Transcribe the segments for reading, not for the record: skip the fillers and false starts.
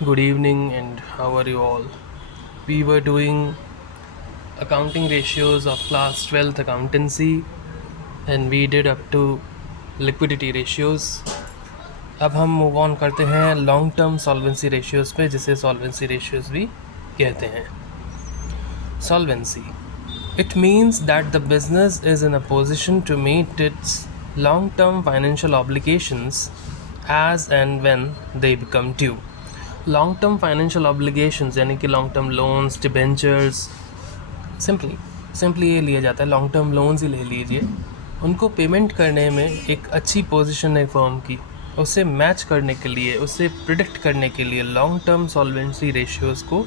Good evening, and how are you all? We were doing accounting ratios of class 12th accountancy and we did up to liquidity ratios. अब हम move on करते हैं long term solvency ratios पे, जिसे solvency ratios भी कहते हैं. Solvency. It means that the business is in a position to meet its long-term financial obligations as and when they become due. Long term financial obligations यानी कि long term loans, debentures, simply ये लिया जाता है, long term loans ही ले लीजिए, उनको payment करने में एक अच्छी पोजीशन है फर्म की, उसे मैच करने के लिए, उसे प्रिडिक्ट करने के लिए लॉन्ग टर्म सॉल्वेंसी रेशियोज़ को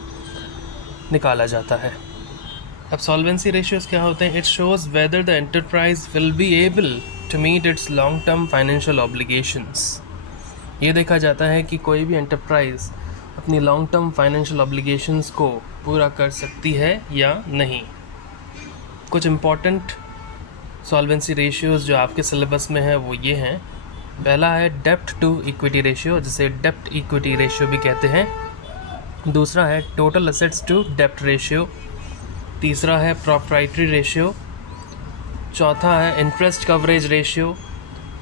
निकाला जाता है. अब सॉल्वेंसी रेशियोज़ क्या होते हैं? It shows whether the enterprise will be able to meet its long term financial obligations. ये देखा जाता है कि कोई भी एंटरप्राइज अपनी लॉन्ग टर्म फाइनेंशियल ऑब्लिगेशंस को पूरा कर सकती है या नहीं. कुछ इम्पॉर्टेंट सॉल्वेंसी रेशियोज़ जो आपके सिलेबस में है वो ये हैं. पहला है डेप्ट टू इक्विटी रेशियो, जिसे डेप्ट इक्विटी रेशियो भी कहते हैं. दूसरा है टोटल असेट्स टू डेप्ट रेशियो. तीसरा है प्रोप्राइटरी रेशियो. चौथा है इंटरेस्ट कवरेज रेशियो.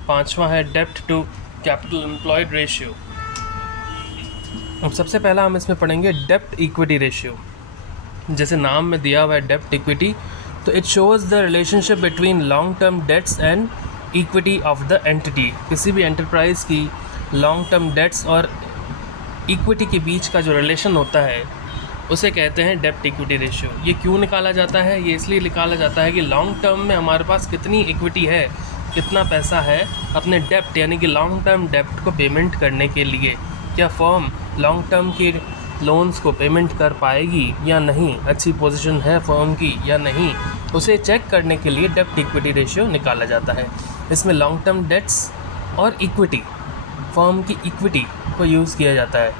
पांचवा है डेप्ट टू कैपिटल एम्प्लॉयड रेशियो. अब सबसे पहला हम इसमें पढ़ेंगे डेप्ट इक्विटी रेशियो. जैसे नाम में दिया हुआ है डेप्ट इक्विटी, तो it shows the relationship between long term dates and equity of the entity. किसी भी एंटरप्राइज की लॉन्ग टर्म डेट्स और इक्विटी के बीच का जो रिलेशन होता है उसे कहते हैं डेप्ट इक्विटी रेशियो. ये क्यों निकाला जाता है? ये इसलिए निकाला जाता है कि लॉन्ग टर्म में हमारे पास कितनी इक्विटी है, कितना पैसा है अपने डेप्ट यानी कि लॉन्ग टर्म डेप्ट को पेमेंट करने के लिए. क्या फर्म लॉन्ग टर्म के लोन्स को पेमेंट कर पाएगी या नहीं, अच्छी पोजीशन है फर्म की या नहीं, उसे चेक करने के लिए डेप्ट इक्विटी रेशियो निकाला जाता है. इसमें लॉन्ग टर्म डेट्स और इक्विटी, फर्म की इक्विटी को यूज़ किया जाता है.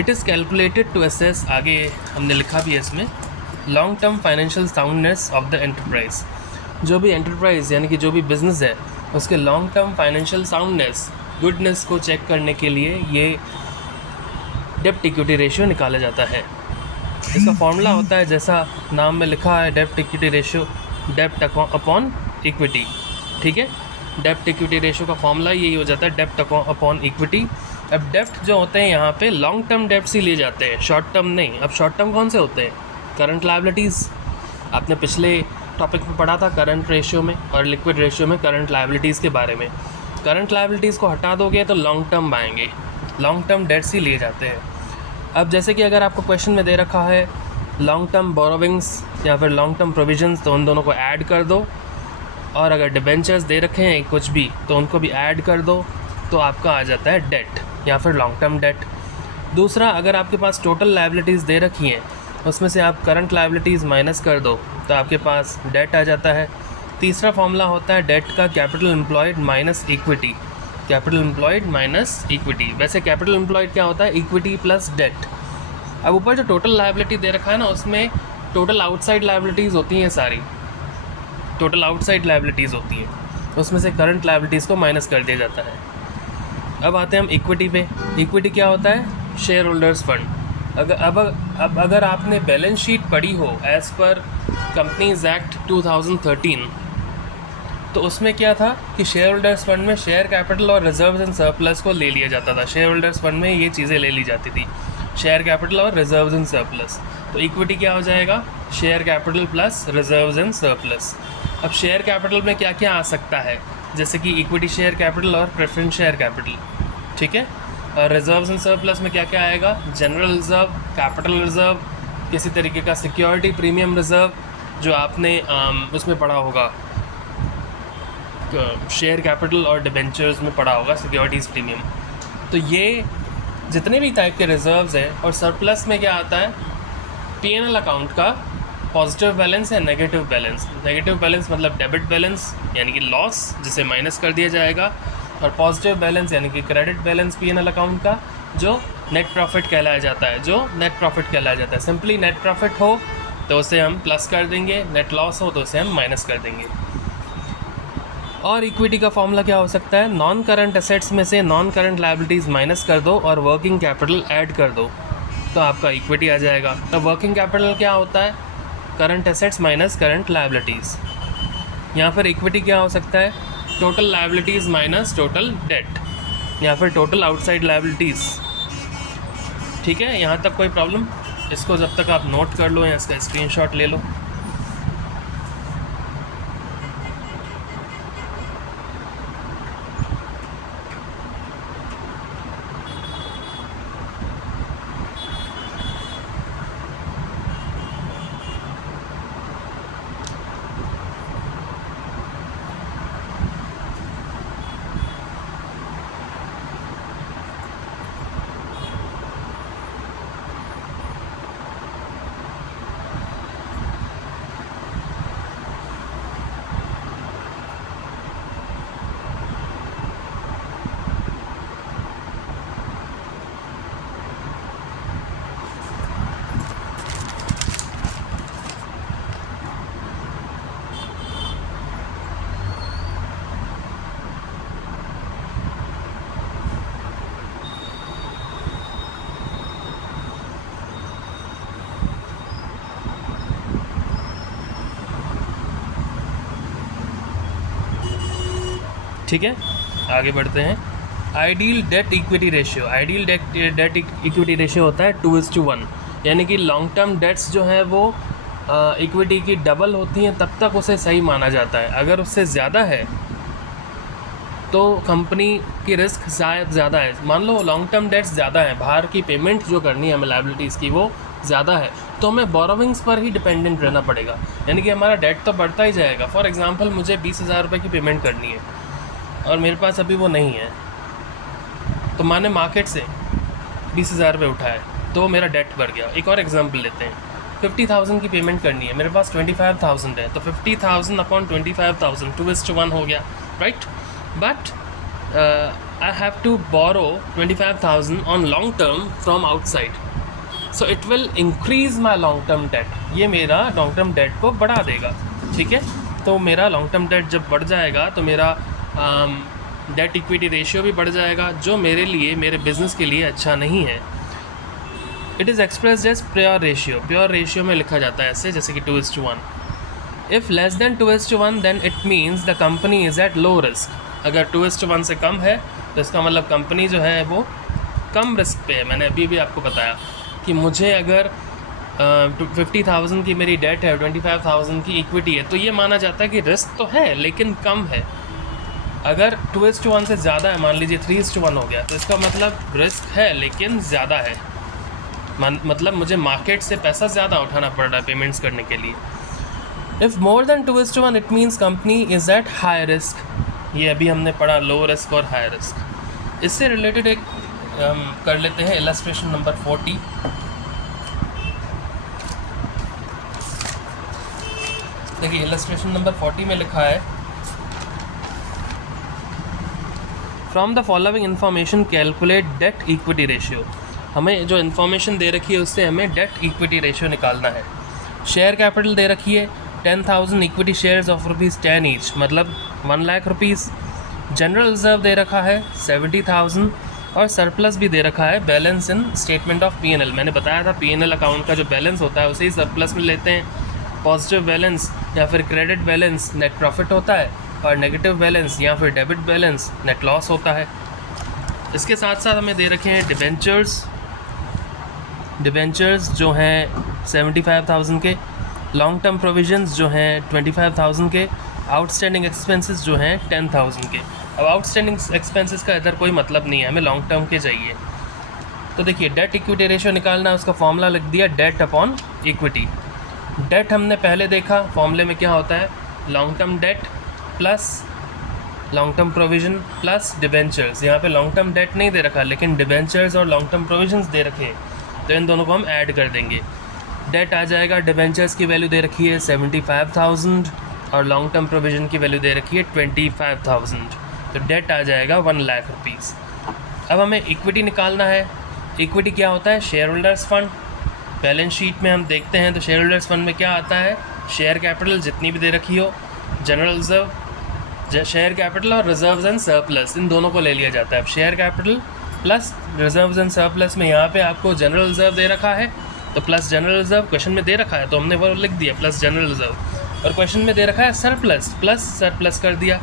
It is calculated to assess, आगे हमने लिखा भी है इसमें, long term financial soundness of the enterprise. जो भी एंटरप्राइज यानी कि जो भी बिज़नेस है उसके long term financial soundness, goodness को चेक करने के लिए ये डेप्ट इक्विटी रेशियो निकाला जाता है. इसका फॉर्मूला होता है जैसा नाम में लिखा है, डेप्ट इक्विटी रेशियो, डेप्ट अपॉन इक्विटी. ठीक है, डेप्ट इक्विटी रेशियो का फॉर्मूला यही हो जाता है, डेप्ट अपॉन इक्विटी. अब डेप्ट जो होते हैं यहाँ पे लॉन्ग टर्म डेप्ट्स ही लिए जाते हैं, शॉर्ट टर्म नहीं. अब शॉर्ट टर्म कौन से होते हैं? Current liabilities. आपने पिछले टॉपिक में पढ़ा था करंट रेशियो में और लिक्विड रेशियो में करंट लायबिलिटीज़ के बारे में. करंट लायबिलिटीज़ को हटा दोगे तो लॉन्ग टर्म आएंगे, लॉन्ग टर्म डेट्स ही लिए जाते हैं. अब जैसे कि अगर आपको क्वेश्चन में दे रखा है लॉन्ग टर्म बोरोविंग्स या फिर लॉन्ग टर्म प्रोविजंस, तो उन दोनों को ऐड कर दो. और अगर डिबेंचर्स दे रखे हैं कुछ भी तो उनको भी ऐड कर दो, तो आपका आ जाता है डेट या फिर लॉन्ग टर्म डेट. दूसरा, अगर आपके पास टोटल लायबिलिटीज़ दे रखी हैं उसमें से आप करंट लायबिलिटीज़ माइनस कर दो तो आपके पास डेट आ जाता है. तीसरा फॉर्मूला होता है डेट का capital employed minus equity. Capital employed minus equity. वैसे कैपिटल एम्प्लॉयड क्या होता है? Equity plus debt. अब ऊपर जो टोटल लायबिलिटी दे रखा है ना, उसमें टोटल आउटसाइड लायबिलिटीज़ होती हैं, सारी टोटल आउटसाइड लायबिलिटीज़ होती हैं, उसमें से करंट लायबिलिटीज़ को माइनस कर दिया जाता है. अब आते हैं हम इक्विटी पे. इक्विटी क्या होता है? Share holders fund. अगर आपने बैलेंस शीट पढ़ी हो एज़ पर कंपनीज एक्ट 2013, तो उसमें क्या था कि शेयर होल्डर्स फंड में शेयर कैपिटल और रिजर्व्स एंड सरप्लस को ले लिया जाता था. शेयर होल्डर्स फंड में ये चीज़ें ले ली जाती थी, शेयर कैपिटल और रिजर्व्स एंड सरप्लस. तो इक्विटी क्या हो जाएगा? Share capital plus reserves and surplus. अब शेयर कैपिटल में क्या क्या आ सकता है? जैसे कि इक्विटी शेयर कैपिटल और प्रेफरेंस शेयर कैपिटल. ठीक है. और रिजर्व्स एंड सरप्लस में क्या क्या आएगा? जनरल रिजर्व, कैपिटल रिजर्व, किसी तरीके का सिक्योरिटी प्रीमियम रिजर्व जो आपने उसमें पढ़ा होगा, शेयर कैपिटल और डिबेंचर्स में पढ़ा होगा सिक्योरिटीज़ प्रीमियम. तो ये जितने भी टाइप के रिजर्व्स हैं. और सरप्लस में क्या आता है? पीएनएल अकाउंट का पॉजिटिव बैलेंस या नेगेटिव बैलेंस. नेगेटिव बैलेंस मतलब डेबिट बैलेंस यानी कि लॉस, जिसे माइनस कर दिया जाएगा, और पॉजिटिव बैलेंस यानी कि क्रेडिट बैलेंस पीएनएल अकाउंट का, जो नेट प्रॉफिट कहलाया जाता है. सिंपली नेट प्रॉफिट हो तो उसे हम प्लस कर देंगे, नेट लॉस हो तो उसे हम माइनस कर देंगे. और इक्विटी का फॉर्मूला क्या हो सकता है, नॉन करंट एसेट्स में से नॉन करंट लायबिलिटीज़ माइनस कर दो और वर्किंग कैपिटल ऐड कर दो तो आपका इक्विटी आ जाएगा। तो वर्किंग कैपिटल क्या होता है, current assets minus current liabilities. यहाँ पर इक्विटी क्या हो सकता है, total liabilities minus total date, या फिर टोटल आउटसाइड लायबिलिटीज़। ठीक है, यहाँ तक कोई प्रॉब्लम? इसको जब तक आप नोट कर लो या इसका स्क्रीनशॉट ले लो। ठीक है, आगे बढ़ते हैं। Ideal date equity ratio, ideal date equity ratio होता है 2:1, यानी कि लॉन्ग टर्म डेट्स जो है वो इक्विटी की डबल होती हैं तब तक उसे सही माना जाता है। अगर उससे ज़्यादा है तो कंपनी की रिस्क शायद ज़्यादा है। मान लो लॉन्ग टर्म डेट्स ज़्यादा है, बाहर की पेमेंट जो करनी है हमें लायबिलिटीज़ की वो ज़्यादा है, तो हमें बोरोविंग्स पर ही डिपेंडेंट रहना पड़ेगा, यानी कि हमारा डेट तो बढ़ता ही जाएगा। फॉर एग्जांपल मुझे 20,000 रुपये की पेमेंट करनी है और मेरे पास अभी वो नहीं है, तो मैंने मार्केट से 20,000 रुपये उठाए तो मेरा डेट बढ़ गया। एक और एग्जांपल लेते हैं, 50,000 की पेमेंट करनी है, मेरे पास 25,000 है, तो 50,000 अपॉन 25,000 2:1 हो गया, right. But I have to borrow 25,000 on long term from outside, so it will increase my long term debt, ये मेरा लॉन्ग टर्म डेट को बढ़ा देगा। ठीक है, तो मेरा लॉन्ग टर्म डेट जब बढ़ जाएगा तो मेरा डेट इक्विटी रेशियो भी बढ़ जाएगा, जो मेरे लिए, मेरे बिज़नेस के लिए अच्छा नहीं है। It is expressed as pure ratio, pure ratio में लिखा जाता है ऐसे, जैसे कि 2:1। If less than 2:1 then it means the company is at low risk. अगर 2:1 से कम है तो इसका मतलब कंपनी जो है वो कम रिस्क पे है। मैंने अभी भी आपको बताया कि मुझे अगर 50,000 की मेरी डेट है, 25,000 की इक्विटी है, तो ये माना जाता है कि रिस्क तो है लेकिन कम है। अगर 2:1 से ज़्यादा है, मान लीजिए 3:1 हो गया, तो इसका मतलब रिस्क है लेकिन ज़्यादा है, मतलब मुझे मार्केट से पैसा ज़्यादा उठाना पड़ रहा है पेमेंट्स करने के लिए। If more than 2:1 it means company is at high risk. ये अभी हमने पढ़ा, लो रिस्क और हाई रिस्क। इससे रिलेटेड एक कर लेते हैं इलस्ट्रेशन नंबर 40। देखिए इलस्ट्रेशन नंबर 40 में लिखा है, from the following information calculate debt equity ratio. हमें जो इन्फॉर्मेशन दे रखी है उससे हमें डेट इक्विटी रेशियो निकालना है। शेयर कैपिटल दे रखी है 10,000 इक्विटी शेयर्स ऑफ ₹10 ईच, मतलब 1 लाख रुपीज़। जनरल रिजर्व दे रखा है 70,000 और सरप्लस भी दे रखा है balance in statement of P&L। मैंने बताया था P&L अकाउंट का जो बैलेंस होता है उसे ही सरप्लस में लेते हैं। पॉजिटिव बैलेंस या फिर क्रेडिट बैलेंस नेट प्रॉफिट होता है और नेगेटिव बैलेंस या फिर डेबिट बैलेंस नेट लॉस होता है। इसके साथ साथ हमें दे रखे हैं डिबेंचर्स जो हैं 75,000 के, लॉन्ग टर्म प्रोविजंस जो हैं 25,000 के, आउटस्टैंडिंग एक्सपेंसेस जो हैं 10,000 के। अब आउटस्टैंडिंग एक्सपेंसेस का इधर कोई मतलब नहीं है, हमें लॉन्ग टर्म के चाहिए। तो देखिए डेट इक्विटी रेशियो निकालना है, उसका फॉर्मूला लिख दिया डेट अपॉन इक्विटी। डेट हमने पहले देखा, फॉर्मूले में क्या होता है, long term date plus long term provision plus debentures. यहाँ पे लॉन्ग टर्म डेट नहीं दे रखा लेकिन डिबेंचर्स और लॉन्ग टर्म प्रोविजंस दे रखे हैं, तो इन दोनों को हम ऐड कर देंगे। डेट आ जाएगा, डिबेंचर्स की वैल्यू दे रखी है 75,000 और लॉन्ग टर्म प्रोविजन की वैल्यू दे रखी है 25,000, तो डेट आ जाएगा 1 लाख रुपीज़। अब हमें इक्विटी निकालना है। इक्विटी क्या होता है, share holders fund. Balance sheet में हम देखते हैं तो शेयर होल्डर्स फंड में क्या आता है, शेयर कैपिटल जितनी भी दे रखी हो, जनरल रिजर्व शेयर कैपिटल और रिजर्व्स एंड सरप्लस, इन दोनों को ले लिया जाता है। अब share capital plus reserves and surplus में यहाँ पे आपको जनरल रिजर्व दे रखा है, तो प्लस जनरल रिजर्व क्वेश्चन में दे रखा है तो हमने वो लिख दिया प्लस जनरल रिजर्व, और क्वेश्चन में दे रखा है सरप्लस, प्लस सरप्लस कर दिया।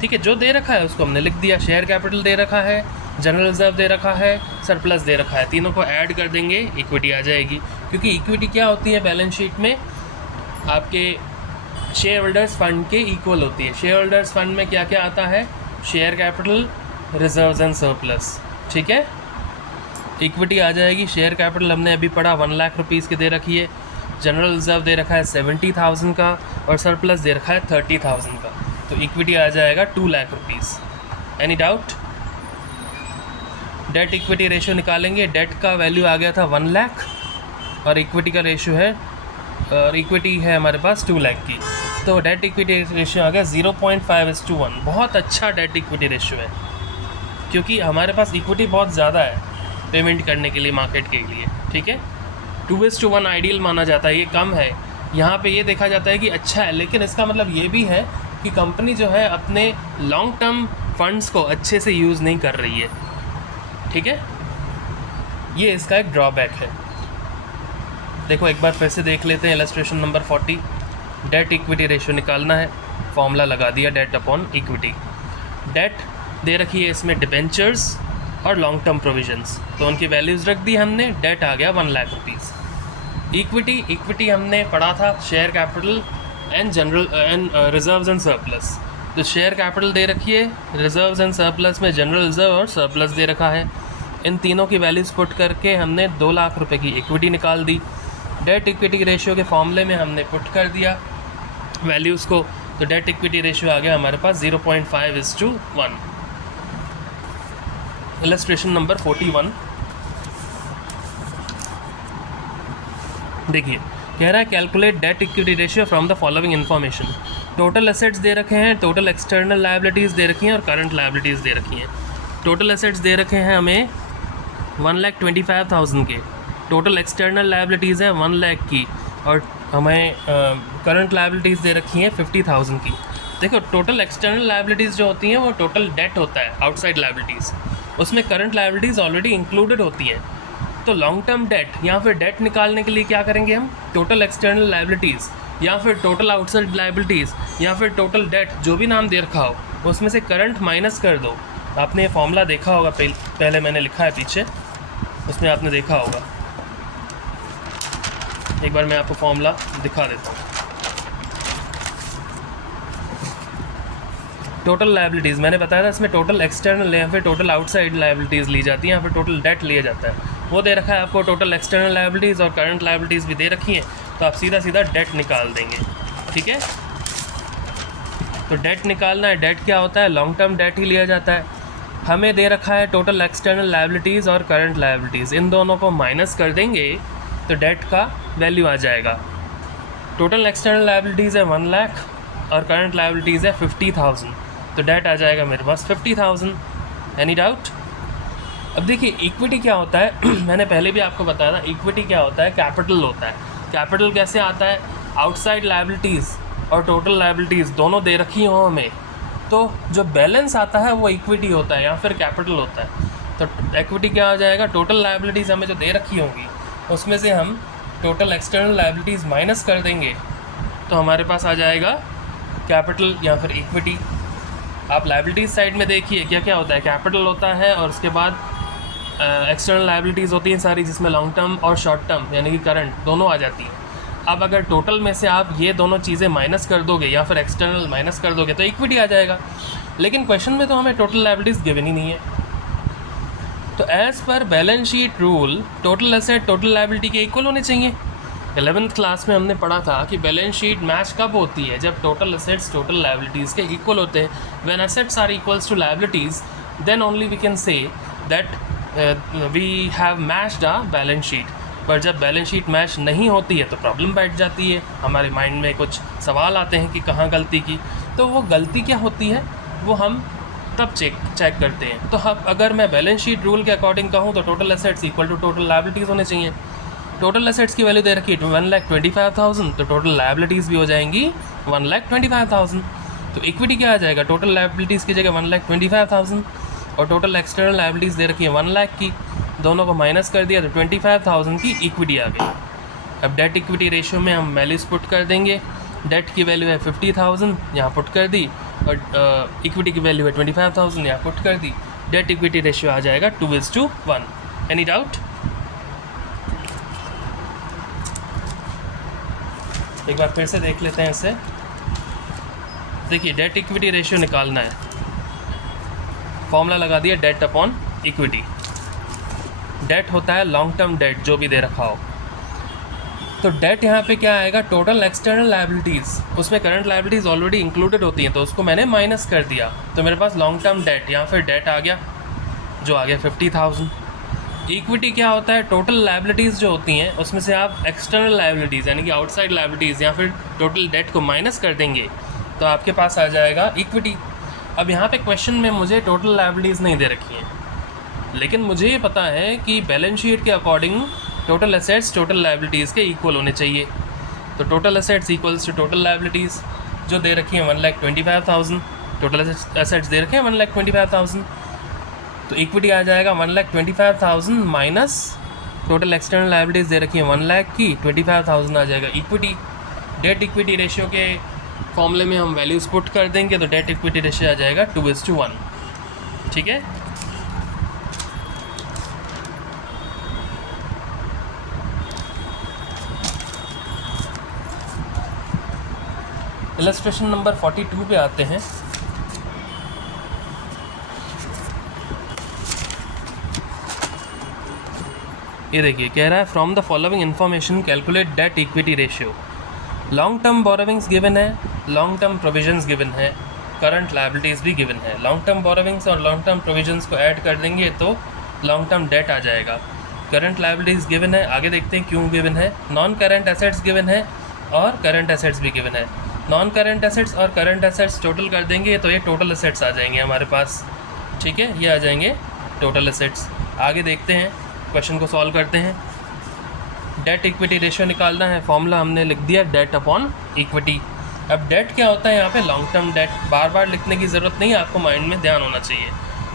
ठीक है, जो दे रखा है उसको हमने लिख दिया। शेयर कैपिटल दे रखा है, जनरल रिजर्व दे रखा है, सरप्लस दे रखा है, तीनों को ऐड कर देंगे, इक्विटी आ जाएगी। क्योंकि इक्विटी क्या होती है बैलेंस शीट में, आपके शेयर होल्डर्स फंड के इक्वल होती है। शेयर होल्डर्स फंड में क्या क्या आता है, share capital, reserves and surplus. ठीक है, इक्विटी आ जाएगी। शेयर कैपिटल हमने अभी पढ़ा 1 लाख रुपीज़ की दे रखी है, जनरल रिजर्व दे रखा है 70,000 का, और सरप्लस दे रखा है 30,000 का, तो इक्विटी आ जाएगा 2 lakh rupees. Any doubt? Date equity ratio निकालेंगे। डेट का वैल्यू आ गया था 1 लाख और इक्विटी का रेशियो है, और इक्विटी है हमारे पास 2 लाख की, तो डेट इक्विटी रेशियो आ गया 0.5:1। बहुत अच्छा डेट इक्विटी रेशियो है, क्योंकि हमारे पास इक्विटी बहुत ज़्यादा है पेमेंट करने के लिए मार्केट के लिए। ठीक है, 2:1 आइडियल माना जाता है, ये कम है। यहाँ पे ये देखा जाता है कि अच्छा है, लेकिन इसका मतलब ये भी है कि कंपनी जो है अपने लॉन्ग टर्म फंड्स को अच्छे से यूज़ नहीं कर रही है। ठीक है, ये इसका एक ड्रॉबैक है। देखो एक बार फिर से देख लेते हैं illustration number 40। Date equity ratio निकालना है, फॉर्मूला लगा दिया, डेट अपॉन इक्विटी। डेट दे रखी है इसमें डिबेंचर्स और लॉन्ग टर्म प्रोविजंस, तो उनकी वैल्यूज़ रख दी हमने, डेट आ गया 1 लाख रुपीज़। इक्विटी हमने पढ़ा था share capital and general and reserves and surplus, तो शेयर कैपिटल दे रखी है, रिजर्व्स एंड सरप्लस में जनरल रिजर्व और सरप्लस दे रखा है। इन तीनों की वैल्यूज़ पुट करके हमने 2 लाख रुपए की इक्विटी निकाल दी। डेट इक्विटी रेशियो के फॉर्मूले में हमने पुट कर दिया वैल्यूज़ को, तो डेट इक्विटी रेशियो आ गया हमारे पास 0.5:1। इलस्ट्रेशन नंबर 41 देखिए, कह रहा है calculate debt equity ratio from the following information. Total assets दे रखे हैं, टोटल एक्सटर्नल लायबिलिटीज़ दे रखी हैं और करंट लायबिलिटीज़ दे रखी हैं। टोटल एसेट्स दे रखे हैं हमें 1,25,000 के, टोटल एक्सटर्नल लायबिलिटीज़ है 1 लाख की, और हमें करंट लायबिलिटीज़ दे रखी हैं 50,000 की। देखो टोटल एक्सटर्नल लायबिलिटीज़ जो होती हैं वो टोटल डेट होता है, आउटसाइड लायबिलिटीज़, उसमें करंट लायबिलिटीज़ ऑलरेडी इंक्लूडेड होती हैं। तो लॉन्ग टर्म डेट या फिर डेट निकालने के लिए क्या करेंगे हम, टोटल एक्सटर्नल लायबिलिटीज़ या फिर टोटल आउटसाइड लायबिलिटीज़ या फिर टोटल डेट, जो भी नाम दे रखा हो, उसमें से करंट माइनस कर दो। आपने ये फॉर्मूला देखा होगा, पहले मैंने लिखा है पीछे, उसमें आपने देखा होगा। एक बार मैं आपको फॉर्मूला दिखा देता हूँ। टोटल लायबिलिटीज़ मैंने बताया था, इसमें टोटल एक्सटर्नल या फिर टोटल आउटसाइड लायबिलिटीज़ ली जाती हैं, या फिर टोटल डेट लिया जाता है। वो दे रखा है आपको टोटल एक्सटर्नल लायबिलिटीज़ और करंट लायबिलिटीज़ भी दे रखी हैं, तो आप सीधा सीधा डेट निकाल देंगे। ठीक है, तो डेट निकालना है। डेट क्या होता है, लॉन्ग टर्म डेट ही लिया जाता है। हमें दे रखा है टोटल एक्सटर्नल लायबिलिटीज़ और करंट लायबिलिटीज़, इन दोनों को माइनस कर देंगे तो डेट का वैल्यू आ जाएगा। टोटल एक्सटर्नल लायबिलिटीज़ है 1 लाख और करंट लायबिलिटीज़ है 50,000, तो डेट आ जाएगा मेरे पास 50,000। Any doubt? अब देखिए इक्विटी क्या होता है मैंने पहले भी आपको बताया था, इक्विटी क्या होता है, कैपिटल होता है। कैपिटल कैसे आता है, आउटसाइड लायबिलिटीज़ और टोटल लायबिलिटीज़ दोनों दे रखी हो हमें, तो जो बैलेंस आता है वो इक्विटी होता है या फिर कैपिटल होता है। तो इक्विटी क्या आ जाएगा, टोटल लायबिलिटीज़ हमें जो दे रखी होंगी उसमें से हम टोटल एक्सटर्नल लायबिलिटीज़ माइनस कर देंगे, तो हमारे पास आ जाएगा कैपिटल या फिर इक्विटी। आप लायबिलिटीज़ साइड में देखिए क्या क्या होता है, कैपिटल होता है और उसके बाद एक्सटर्नल लायबिलिटीज़ होती हैं सारी, जिसमें लॉन्ग टर्म और शॉर्ट टर्म यानी कि करंट दोनों आ जाती हैं। अब अगर टोटल में से आप ये दोनों चीज़ें माइनस कर दोगे या फिर एक्सटर्नल माइनस कर दोगे तो इक्विटी आ जाएगा, लेकिन क्वेश्चन में तो हमें टोटल लायबिलिटीज़ गिवन ही नहीं है। तो as per balance sheet rule total asset total liability के इक्वल होने चाहिए। 11th क्लास में हमने पढ़ा था कि बैलेंस शीट मैच कब होती है, जब टोटल एसेट्स टोटल लायबिलिटीज़ के इक्वल होते हैं। When assets are equals to liabilities then only we can say that we have matched a balance sheet. पर जब बैलेंस शीट मैच नहीं होती है तो प्रॉब्लम बैठ जाती है, हमारे माइंड में कुछ सवाल आते हैं कि कहाँ गलती की। तो वो गलती क्या होती है वो हम तब चेक करते हैं। तो अब अगर मैं बैलेंस शीट रूल के अकॉर्डिंग कहूँ तो total assets equal to total liabilities होने चाहिए। टोटल एसेट्स की वैल्यू दे रखी है 1,25,000, तो टोटल लायबिलिटीज़ भी हो जाएंगी 1,25,000। तो इक्विटी क्या आ जाएगा, टोटल लायबिलिटीज़ की जगह 1,25,000 और टोटल एक्सटर्नल लायबिलिटीज़ दे रखी है 1 लाख की, दोनों को माइनस कर दिया तो 25,000 की इक्विटी आ गई। अब डेट इक्विटी रेशियो में हम वैल्यूज़ पुट कर देंगे। डेट की वैल्यू है 50,000, यहाँ पुट कर दी, और इक्विटी की वैल्यू है 25,000, यहाँ पुट कर दी। डेट इक्विटी रेशियो आ जाएगा 2:1। Any doubt? एक बार फिर से देख लेते हैं इसे। देखिए डेट इक्विटी रेशियो निकालना है, फॉर्मूला लगा दिया डेट अपॉन इक्विटी। डेट होता है लॉन्ग टर्म डेट जो भी दे रखा हो, तो डेट यहाँ पे क्या आएगा, टोटल एक्सटर्नल लायबिलिटीज़, उसमें करंट लायबिलिटीज़ ऑलरेडी इंक्लूडेड होती हैं तो उसको मैंने माइनस कर दिया, तो मेरे पास लॉन्ग टर्म डेट, यहाँ फिर डेट आ गया जो आ गया 50,000। इक्विटी क्या होता है, टोटल लायबिलिटीज़ जो होती हैं उसमें से आप एक्सटर्नल लायबिलिटीज़ यानी कि आउटसाइड लायबिलिटीज़ या फिर टोटल डेट को माइनस कर देंगे तो आपके पास आ जाएगा इक्विटी। अब यहाँ पे क्वेश्चन में मुझे टोटल लायबिलिटीज़ नहीं दे रखी हैं, लेकिन मुझे ये पता है कि बैलेंस शीट के according total assets total liabilities के इक्वल होने चाहिए। तो total assets equals to total liabilities जो दे रखी है 1,25,000, टोटल एसेट्स दे रखे हैं 1,25,000, तो इक्विटी आ जाएगा 1,25,000 माइनस टोटल एक्सटर्नल लायबिलिटीज़ दे रखी है 1 लाख की, 25,000 आ जाएगा इक्विटी। डेट इक्विटी रेशियो के फॉर्मूले में हम वैल्यूज़ पुट कर देंगे तो डेट इक्विटी रेशियो आ जाएगा 2:1। ठीक है, इलस्ट्रेशन नंबर 42 पे आते हैं। ये देखिए कह रहा है from the following information calculate debt equity ratio. Long term borrowings given है, लॉन्ग टर्म प्रोविजंस गिवन है, करंट लायबिलिटीज़ भी गिवन है। लॉन्ग टर्म बोरोविंग्स और लॉन्ग टर्म प्रोविजंस को ऐड कर देंगे तो लॉन्ग टर्म डेट आ जाएगा। करंट लायबिलिटीज़ गिवन है, आगे देखते हैं क्यों गिवन है। नॉन करंट एसेट्स गिवन है और करंट एसेट्स भी गिवन है। नॉन करंट एसेट्स और करंट एसेट्स टोटल कर देंगे तो ये टोटल एसेट्स आ जाएंगे हमारे पास। ठीक है, ये आ जाएंगे टोटल एसेट्स। आगे देखते हैं, क्वेश्चन को सॉल्व करते हैं। डेट इक्विटी रेशियो निकालना है, फॉर्मूला हमने लिख दिया डेट अपॉन इक्विटी। अब डेट क्या होता है, यहाँ पे लॉन्ग टर्म डेट, बार बार लिखने की ज़रूरत नहीं है, आपको माइंड में ध्यान होना चाहिए।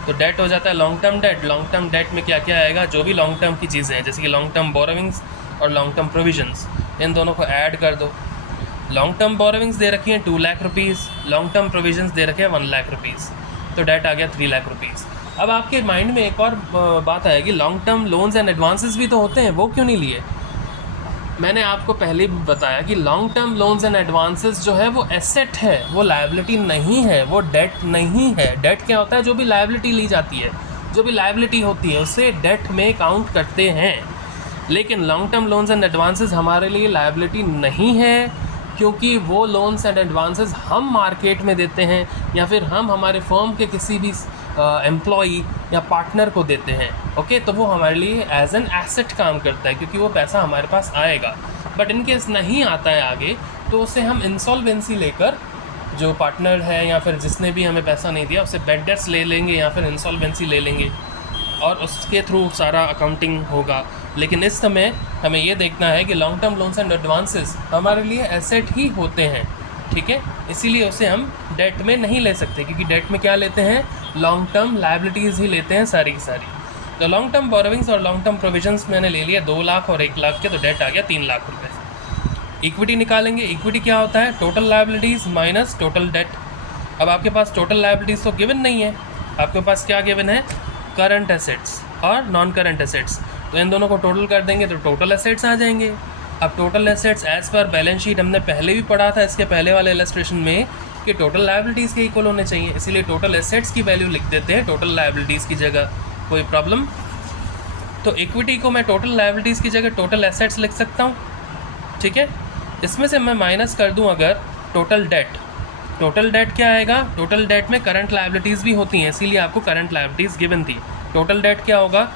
तो डेट हो जाता है long term date. Long term date में क्या क्या आएगा, जो भी लॉन्ग टर्म की चीज़ें हैं, जैसे कि लॉन्ग टर्म बोरोविंग्स और लॉन्ग टर्म प्रोविजंस, इन दोनों को ऐड कर दो। लॉन्ग टर्म बोरोविंग्स दे रखी हैं 2 lakh rupees, long term provisions दे रखे हैं 1 लाख रुपीज़, तो डेट आ गया 3 लाख रुपीज़। अब आपके माइंड में एक और बात आएगी, long term loans and advances भी तो होते हैं, वो क्यों नहीं लिए? मैंने आपको पहले भी बताया कि long term loans and advances जो है वो एसेट है, वो लायबिलिटी नहीं है, वो डेट नहीं है। डेट क्या होता है, जो भी लायबिलिटी ली जाती है, जो भी लायबिलिटी होती है उसे डेट में काउंट करते हैं। लेकिन long term loans and advances हमारे लिए लायबिलिटी नहीं है, क्योंकि वो लोन्स एंड एडवांसेस हम मार्केट में देते हैं या फिर हम हमारे फर्म के किसी भी एम्प्लॉई या पार्टनर को देते हैं। ओके, तो वो हमारे लिए एज एन एसेट काम करता है, क्योंकि वो पैसा हमारे पास आएगा। बट इन केस नहीं आता है आगे, तो उसे हम इंसॉल्वेंसी लेकर, जो पार्टनर है या फिर जिसने भी हमें पैसा नहीं दिया, उससे बैड डेट्स ले लेंगे या फिर इंसॉल्वेंसी ले लेंगे और उसके थ्रू सारा अकाउंटिंग होगा। लेकिन इस समय हमें ये देखना है कि long term loans and advances हमारे लिए एसेट ही होते हैं। ठीक है, इसीलिए उसे हम डेट में नहीं ले सकते, क्योंकि डेट में क्या लेते हैं, लॉन्ग टर्म लायबिलिटीज़ ही लेते हैं सारी की सारी। तो लॉन्ग टर्म बोरोविंग्स और लॉन्ग टर्म प्रोविजंस मैंने ले लिया 2 लाख और 1 लाख के, तो डेट आ गया 3 लाख रुपये। इक्विटी निकालेंगे। इक्विटी क्या होता है, total liabilities minus total date. अब आपके पास टोटल लायबिलिटीज़ तो गिवन नहीं है, आपके पास क्या गिवन है, करंट एसेट्स और नॉन करंट एसेट्स, तो इन दोनों को टोटल कर देंगे तो टोटल एसेट्स आ जाएंगे। अब total assets as per balance sheet हमने पहले भी पढ़ा था इसके पहले वाले इलस्ट्रेशन में कि टोटल लायबिलिटीज़ के इक्वल होने चाहिए, इसीलिए टोटल एसेट्स की वैल्यू लिख देते हैं टोटल लायबिलिटीज़ की जगह। कोई प्रॉब्लम? तो इक्विटी को मैं टोटल लायबिलिटीज़ की जगह टोटल एसेट्स लिख सकता हूँ। ठीक है, इसमें से मैं माइनस कर दूँ अगर टोटल डेट, टोटल डेट क्या आएगा, टोटल डेट में करंट लायबिलिटीज़ भी होती हैं, इसीलिए आपको करंट लायबिलिटीज़ गिवन थी। टोटल डेट क्या होगा,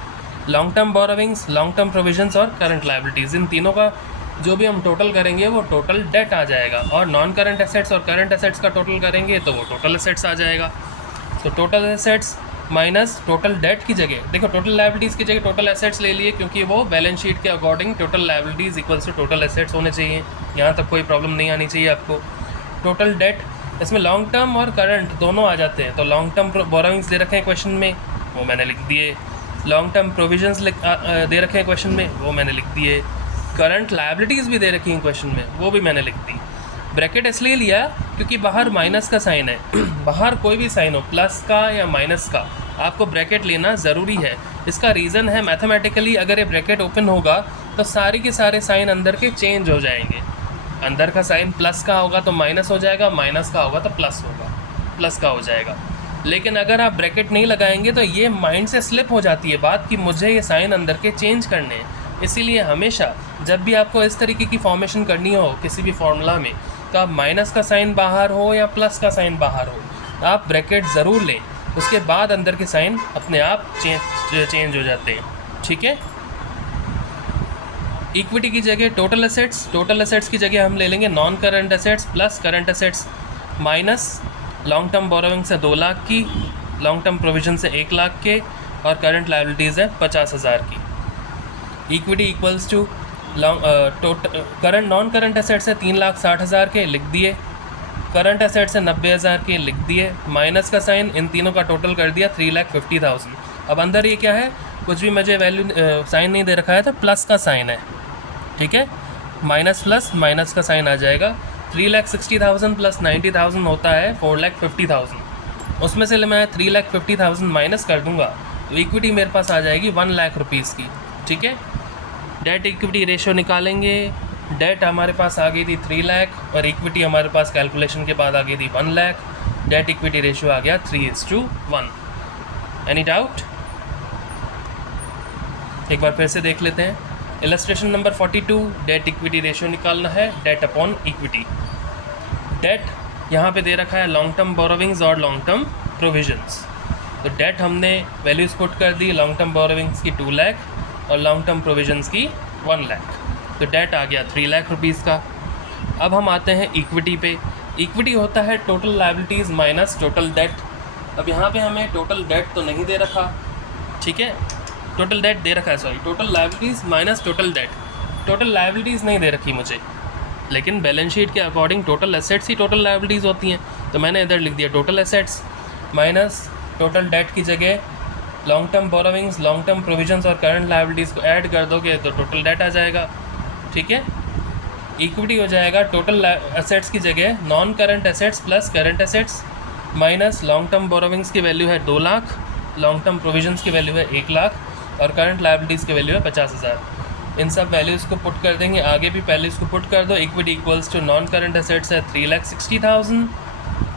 long term borrowings, long term provisions और करंट लायबिलिटीज़, इन तीनों का जो भी हम टोटल करेंगे वो टोटल डेट आ जाएगा। और नॉन करंट एसेट्स और करंट एसेट्स का टोटल करेंगे तो वो टोटल एसेट्स आ जाएगा। तो total assets minus total date की जगह, देखो टोटल लायबिलिटीज़ की जगह टोटल एसेट्स ले लिए, क्योंकि वो बैलेंस शीट के according total liabilities equals to total assets होने चाहिए। यहाँ तक कोई प्रॉब्लम नहीं आनी चाहिए आपको। टोटल डेट इसमें लॉन्ग टर्म और करंट दोनों आ जाते हैं। तो लॉन्ग टर्म बोरोइंग्स दे रखे हैं क्वेश्चन में, वो मैंने लिख दिए। लॉन्ग टर्म प्रोविजंस दे रखे हैं क्वेश्चन में, वो मैंने लिख दिए। करंट लायबिलिटीज़ भी दे रखी हैं क्वेश्चन में, वो भी मैंने लिख दी। ब्रैकेट इसलिए लिया क्योंकि बाहर माइनस का साइन है बाहर कोई भी साइन हो, प्लस का या माइनस का, आपको ब्रैकेट लेना ज़रूरी है। इसका रीज़न है मैथमेटिकली अगर ये ब्रैकेट ओपन होगा तो सारे के सारे साइन अंदर के चेंज हो जाएंगे। अंदर का साइन प्लस का होगा तो माइनस हो जाएगा, माइनस का होगा तो प्लस होगा, प्लस का हो जाएगा। लेकिन अगर आप ब्रैकेट नहीं लगाएंगे तो ये माइंड से स्लिप हो जाती है बात कि मुझे ये साइन अंदर के चेंज करने हैं। इसीलिए हमेशा जब भी आपको इस तरीके की फॉर्मेशन करनी हो किसी भी फॉर्मूला में, तो आप माइनस का साइन बाहर हो या प्लस का साइन बाहर हो, आप ब्रैकेट ज़रूर लें। उसके बाद अंदर के साइन अपने आप चेंज हो जाते हैं। ठीक है। इक्विटी की जगह टोटल एसेट्स की जगह हम ले लेंगे non current assets plus current assets minus long term borrowing से 2 लाख की, लॉन्ग टर्म प्रोविजन से 1 लाख के, और करंट लायबिलिटीज़ है 50,000 की। Equity equals to current non current assets है 3,60,000 के, लिख दिए। करंट एसेट्स है 90,000 के, लिख दिए। माइनस का साइन इन तीनों का टोटल कर दिया 3,50,000। अब अंदर ये क्या है, कुछ भी मुझे वैल्यू साइन नहीं दे रखा है तो प्लस का साइन है। ठीक है, माइनस प्लस माइनस का साइन आ जाएगा। 3,60,000 प्लस 90,000 होता है 4,50,000। उसमें से मैं 3,50,000 माइनस कर दूंगा तो इक्विटी मेरे पास आ जाएगी 1 लाख रुपीज़ की। ठीक है। डेट इक्विटी रेशियो निकालेंगे। डेट हमारे पास आ गई थी 3 लाख और इक्विटी हमारे पास कैलकुलेशन के बाद आ गई थी 1 लाख। डेट इक्विटी रेशियो आ गया 3:1। Any doubt? एक बार फिर से देख लेते हैं। Illustration number 42, date equity ratio निकालना है, डेट अपॉन इक्विटी। डेट यहाँ पे दे रखा है लॉन्ग टर्म बोरोविंग्स और लॉन्ग टर्म प्रोविजंस। तो डेट हमने वैल्यूज़ पुट कर दी, लॉन्ग टर्म बोरोविंग्स की 2 लाख और लॉन्ग टर्म प्रोविजंस की 1 लाख। तो डेट आ गया 3 लाख रुपीज़ का। अब हम आते हैं इक्विटी पे। इक्विटी होता है total liabilities minus total date. अब यहाँ पे हमें टोटल डेट तो नहीं दे रखा, ठीक है, टोटल डेट दे रखा है, sorry, total liabilities minus total date. Total liabilities नहीं दे रखी मुझे, लेकिन बैलेंस शीट के अकॉर्डिंग टोटल एसेट्स ही टोटल लायबिलिटीज़ होती हैं। तो मैंने इधर लिख दिया total assets minus total date की जगह long term borrowings, long term provisions और करंट लायबिलिटीज़ को ऐड कर दोगे तो टोटल डेट आ जाएगा। ठीक है। इक्विटी हो जाएगा टोटल एसेट्स की जगह non current assets plus current assets minus long term borrowings की वैल्यू है 2 लाख, लॉन्ग टर्म प्रोविजंस की वैल्यू है 1 लाख और करंट लायबिलिटीज़ की वैल्यू है 50,000। इन सब वैल्यूज़ को पुट कर देंगे, आगे भी पहले इसको पुट कर दो। Equity equals to non current assets है 3,60,000,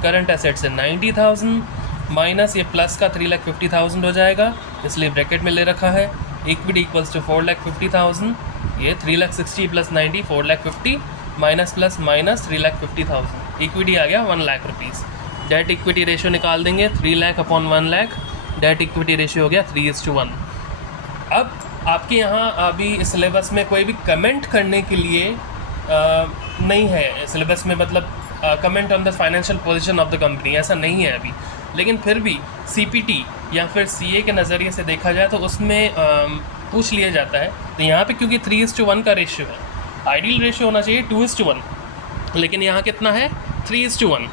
करंट एसेट्स है 90,000 माइनस ये प्लस का 3,50,000 हो जाएगा, इसलिए ब्रैकेट में ले रखा है। इक्विटी इक्वल्स टू 4,50,000, ये 3,60,000 plus 90 4,50,000 minus plus minus 3,50,000, equity आ गया 1 lakh rupees. Debt equity ratio निकाल देंगे 3 lakh upon 1 lakh, debt equity ratio हो गया 3:1। अब आपके यहाँ अभी सिलेबस में कोई भी कमेंट करने के लिए नहीं है सिलेबस में, मतलब comment on the financial position of the company, ऐसा नहीं है अभी। लेकिन फिर भी सीपीटी या फिर सीए के नज़रिए से देखा जाए तो उसमें पूछ लिया जाता है। तो यहाँ पे क्योंकि 3:1 का रेशियो है, आइडियल रेशियो होना चाहिए 2:1, लेकिन यहाँ कितना है 3:1,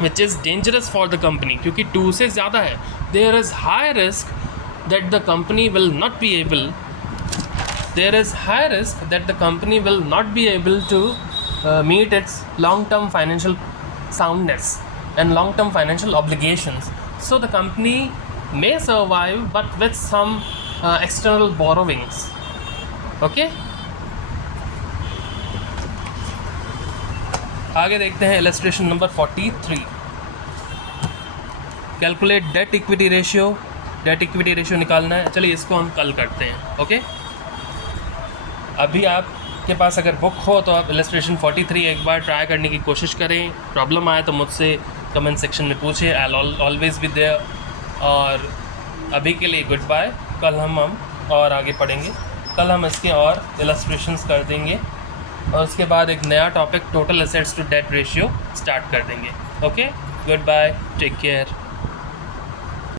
which is dangerous for the company, क्योंकि 2 से ज़्यादा है। There is high risk that the company will not be able, there is high risk that the company will not be able to meet its long-term financial soundness and long-term financial obligations. So the company may survive but with some external borrowings. Okay? आगे देखते हैं illustration number 43. Calculate debt equity ratio. Date equity ratio निकालना है। चलिए इसको हम कल करते हैं। ओके, अभी आपके पास अगर बुक हो तो आप इलस्ट्रेशन 43 एक बार ट्राई करने की कोशिश करें। प्रॉब्लम आए तो मुझसे कमेंट सेक्शन में पूछें, I will always be there. और अभी के लिए गुड बाय। कल हम और आगे पढ़ेंगे। कल हम इसके और इलस्ट्रेशंस कर देंगे और उसके बाद एक नया topic total assets to debt ratio start कर देंगे। Okay, goodbye, take care.